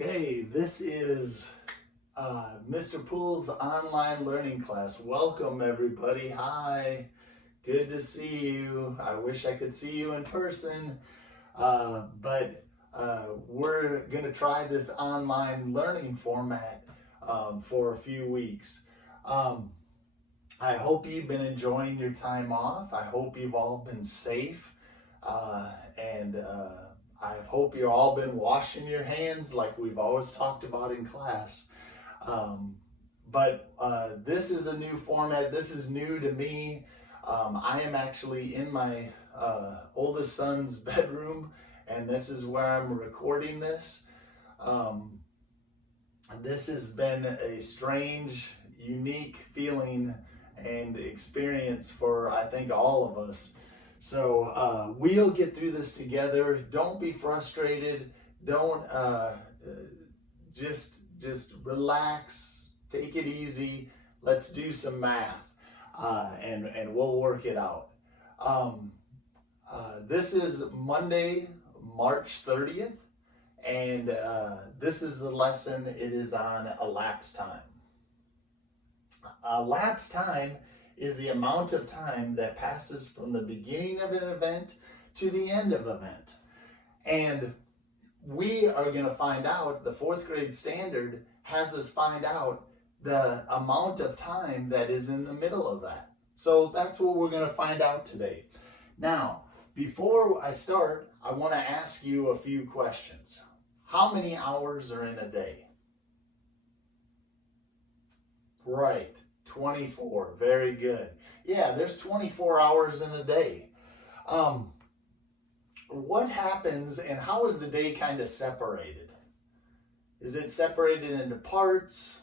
Okay, this is Mr. Poole's online learning class. Welcome everybody. Hi, good to see you. I wish I could see you in person, but we're going to try this online learning format for a few weeks. I hope you've been enjoying your time off. I hope you've all been safe, and I hope you've all been washing your hands like we've always talked about in class. But this is a new format. This is new to me. I am actually in my oldest son's bedroom, and this is where I'm recording this. This has been a strange, unique feeling and experience for, I think, all of us. So we'll get through this together. Don't be frustrated. Don't just relax. Take it easy. Let's do some math, and we'll work it out. This is Monday, March 30th, and this is the lesson. It is on elapsed time. Elapsed time is the amount of time that passes from the beginning of an event to the end of an event. And we are going to find out, the fourth grade standard has us find out the amount of time that is in the middle of that. So that's what we're going to find out today. Now, before I start, I want to ask you a few questions. How many hours are in a day? Right. 24. Very good. Yeah, there's 24 hours in a day. What happens and how is the day kind of separated? Is it separated into parts?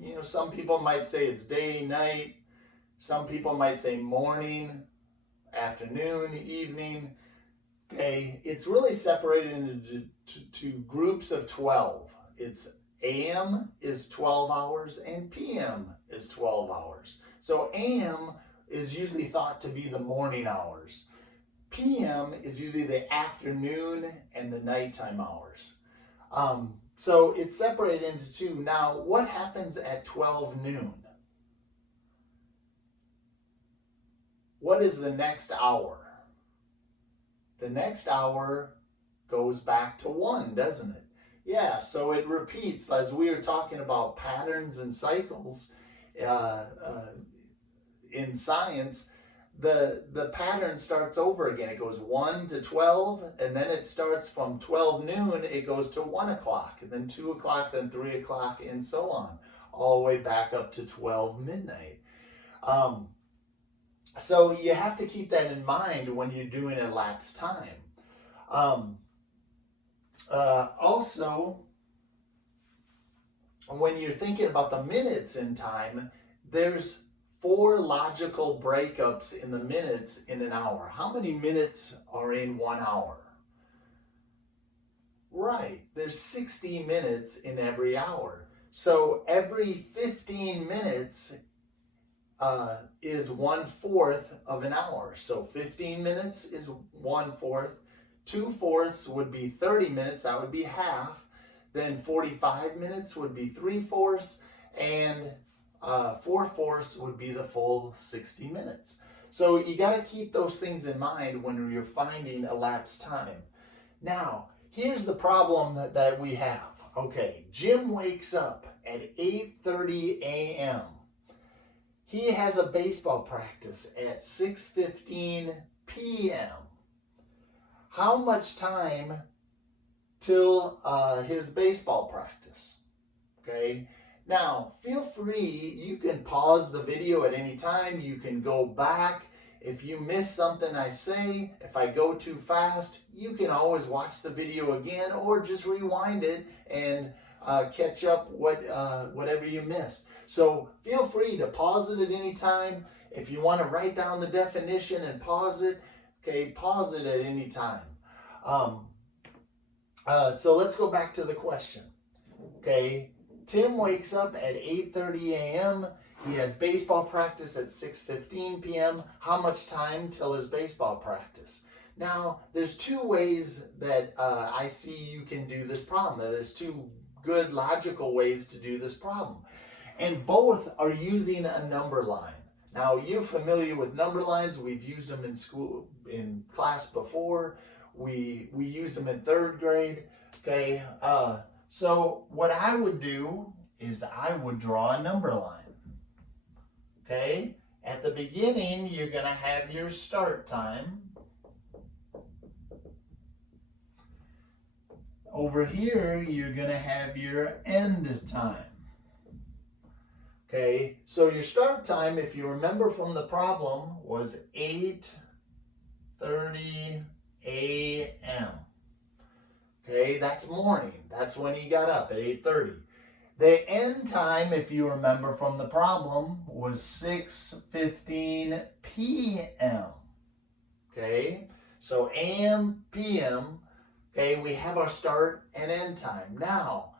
You know, some people might say it's day, night. Some people might say morning, afternoon, evening. Okay, it's really separated into groups of 12. It's AM is 12 hours and PM is 12 hours. So AM is usually thought to be the morning hours. PM is usually the afternoon and the nighttime hours. So it's separated into two. Now, what happens at 12 noon? What is the next hour? The next hour goes back to 1, doesn't it? Yeah, so it repeats, as we were talking about patterns and cycles in science, the pattern starts over again. It goes 1 to 12, and then it starts from 12 noon, it goes to 1 o'clock, and then 2 o'clock, then 3 o'clock, and so on, all the way back up to 12 midnight. So you have to keep that in mind when you're doing elapsed time. Also, when you're thinking about the minutes in time, there's 4 logical breakups in the minutes in an hour. How many minutes are in 1 hour? Right, there's 60 minutes in every hour. So every 15 minutes is 1/4 of an hour. So 15 minutes is 1/4. 2/4 would be 30 minutes, that would be half. Then 45 minutes would be 3/4, and 4/4 would be the full 60 minutes. So you got to keep those things in mind when you're finding elapsed time. Now, here's the problem that we have. Okay, Jim wakes up at 8:30 a.m. He has a baseball practice at 6:15 p.m. How much time till his baseball practice? Okay. Now, feel free, you can pause the video at any time. You can go back. If you miss something I say, if I go too fast, you can always watch the video again or just rewind it and catch up whatever you missed. So feel free to pause it at any time. If you want to write down the definition and pause it, okay, pause it at any time. So let's go back to the question. Okay, Tim wakes up at 8:30 a.m. He has baseball practice at 6:15 p.m. How much time till his baseball practice? Now, there's two ways that I see you can do this problem. There's two good logical ways to do this problem. And both are using a number line. Now, you're familiar with number lines. We've used them in school, in class before. We used them in 3rd grade. Okay, so what I would do is I would draw a number line. Okay, at the beginning, you're going to have your start time. Over here, you're going to have your end time. Okay, so your start time, if you remember from the problem, was 8:30 a.m. Okay, that's morning. That's when he got up, at 8:30. The end time, if you remember from the problem, was 6:15 p.m. Okay, so a.m., p.m., okay, we have our start and end time. Now,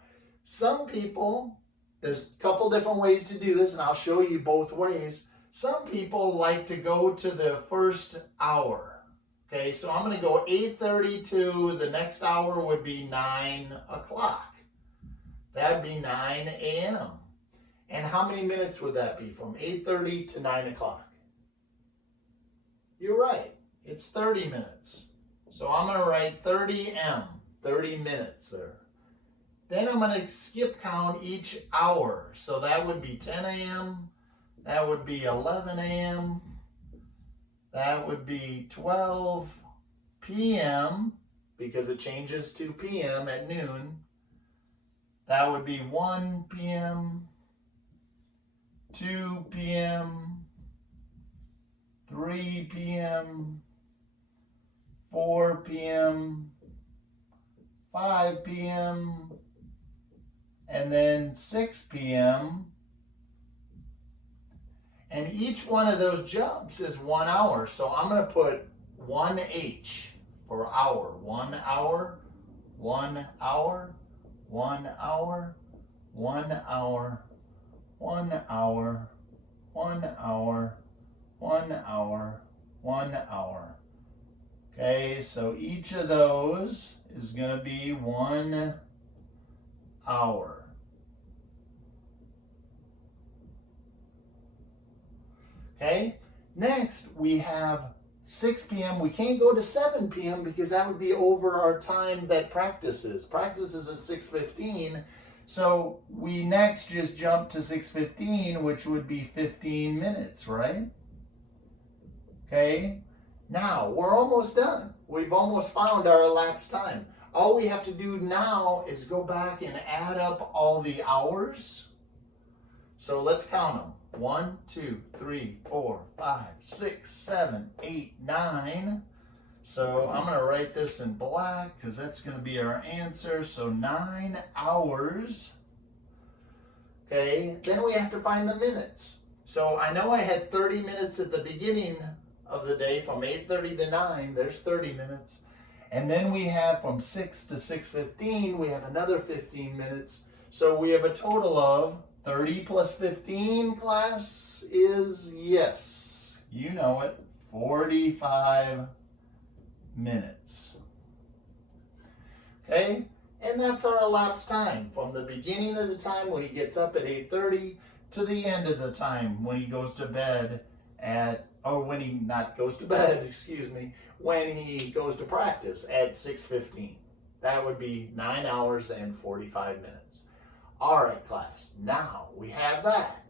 some people, there's a couple different ways to do this, and I'll show you both ways. Some people like to go to the first hour. Okay, so I'm going to go 8:30 to the next hour would be 9 o'clock. That'd be 9 a.m. And how many minutes would that be from 8:30 to 9 o'clock? You're right. It's 30 minutes. So I'm going to write 30 minutes there. Then I'm going to skip count each hour. So that would be 10 a.m. That would be 11 a.m. That would be 12 p.m. because it changes to p.m. at noon. That would be 1 p.m., 2 p.m., 3 p.m., 4 p.m., 5 p.m., and then 6 p.m. And each one of those jumps is 1 hour. So I'm going to put 1H for hour. 1 hour, 1 hour, 1 hour, 1 hour, 1 hour, 1 hour, 1 hour, 1 hour. Okay, so each of those is going to be 1 hour. Okay, next we have 6 p.m. We can't go to 7 p.m. because that would be over our time that practice is. Practice is at 6:15. So we next just jump to 6:15, which would be 15 minutes, right? Okay, now we're almost done. We've almost found our elapsed time. All we have to do now is go back and add up all the hours. So let's count them. 1, 2, 3, 4, 5, 6, 7, 8, 9. So I'm going to write this in black because that's going to be our answer. So 9 hours. Okay, then we have to find the minutes. So I know I had 30 minutes at the beginning of the day from 8:30 to 9. There's 30 minutes. And then we have from 6 to 6:15, we have another 15 minutes. So we have a total of 30 plus 15, class, is, yes, you know it, 45 minutes. Okay, and that's our elapsed time from the beginning of the time when he gets up at 8:30 to the end of the time when he goes to bed at, or when he not goes to bed, excuse me, when he goes to practice at 6:15. That would be 9 hours and 45 minutes. All right, class, now we have that.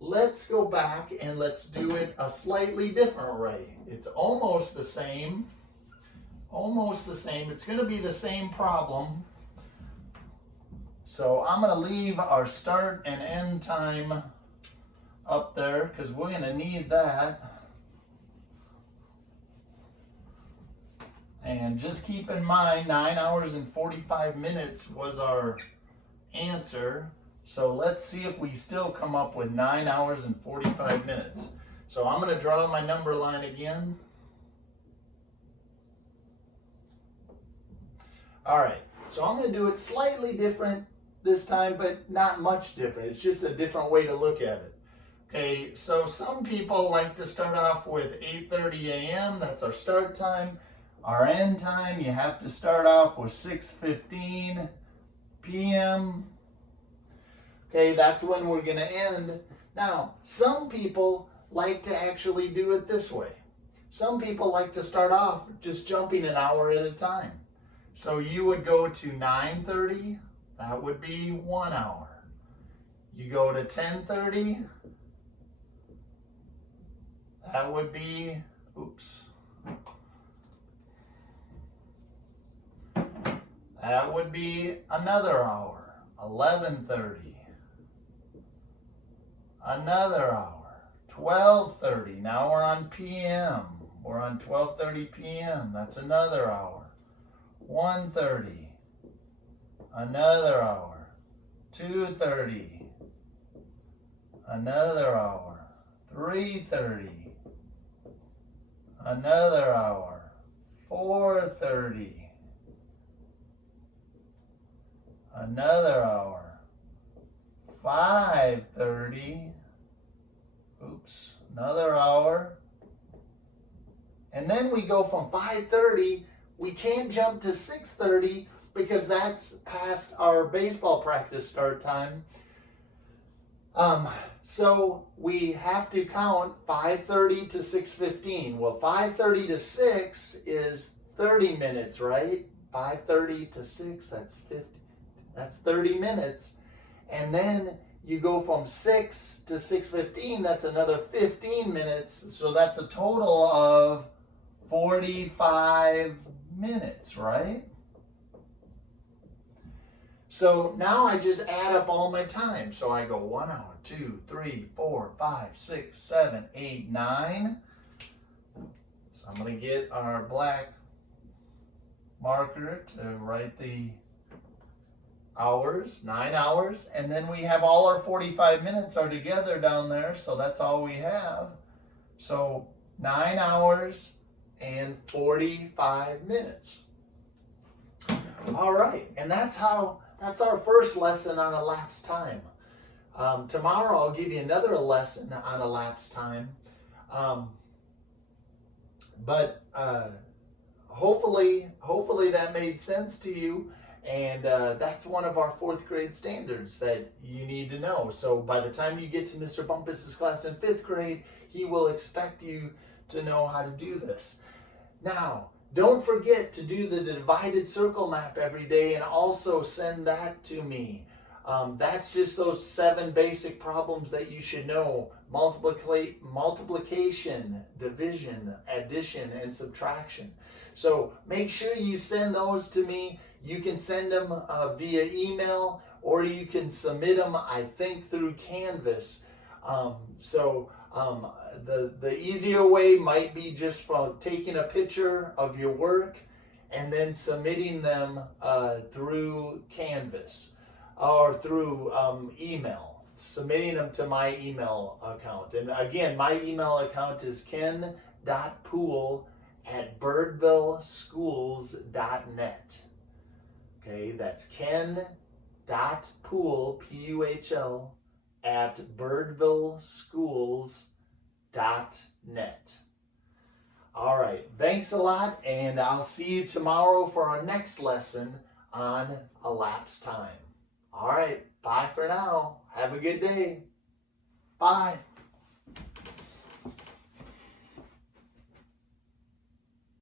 Let's go back and let's do it a slightly different way. It's almost the same. Almost the same. It's going to be the same problem. So I'm going to leave our start and end time up there because we're going to need that. And just keep in mind, 9 hours and 45 minutes was our answer. So let's see if we still come up with 9 hours and 45 minutes. So I'm going to draw my number line again. All right, so I'm going to do it slightly different this time, but not much different. It's just a different way to look at it. Okay, so some people like to start off with 8:30 a.m. That's our start time. Our end time, you have to start off with 6:15 p.m. Okay, that's when we're going to end. Now, some people like to actually do it this way. Some people like to start off just jumping an hour at a time. So you would go to 9:30, that would be 1 hour. You go to 10:30, that would be, that would be another hour. 11:30, another hour. 12:30, now we're on PM. We're on 12:30 p.m. That's another hour. 1:30, another hour. 2:30, another hour. 3:30, another hour. 4:30, another hour. 5:30, another hour. And then we go from 5:30, we can't jump to 6:30 because that's past our baseball practice start time. So we have to count 5:30 to 6:15. Well, 5:30 to 6 is 30 minutes, right? 5:30 to 6, that's 30 minutes. And then you go from 6 to 6:15, that's another 15 minutes. So that's a total of 45 minutes, right? So now I just add up all my time. So I go 1 hour, 2, 3, 4, 5, 6, 7, 8, 9. So I'm going to get our black marker to write the hours, 9 hours. And then we have all our 45 minutes are together down there. So that's all we have. So 9 hours and 45 minutes. All right, and that's our first lesson on elapsed time. Tomorrow I'll give you another lesson on elapsed time. But hopefully that made sense to you. And that's one of our 4th grade standards that you need to know. So by the time you get to Mr. Bumpus's class in 5th grade, he will expect you to know how to do this. Now, don't forget to do the divided circle map every day and also send that to me. That's just those 7 basic problems that you should know. Multiplication, division, addition, and subtraction. So make sure you send those to me. You can send them via email, or you can submit them, I think, through Canvas. The easier way might be just from taking a picture of your work and then submitting them through Canvas or through email, submitting them to my email account. And again, my email account is ken.pool@birdvilleschools.net. Okay, that's ken.pool, P-U-H-L, @birdvilleschools.net. All right, thanks a lot, and I'll see you tomorrow for our next lesson on elapsed time. All right, bye for now. Have a good day. Bye.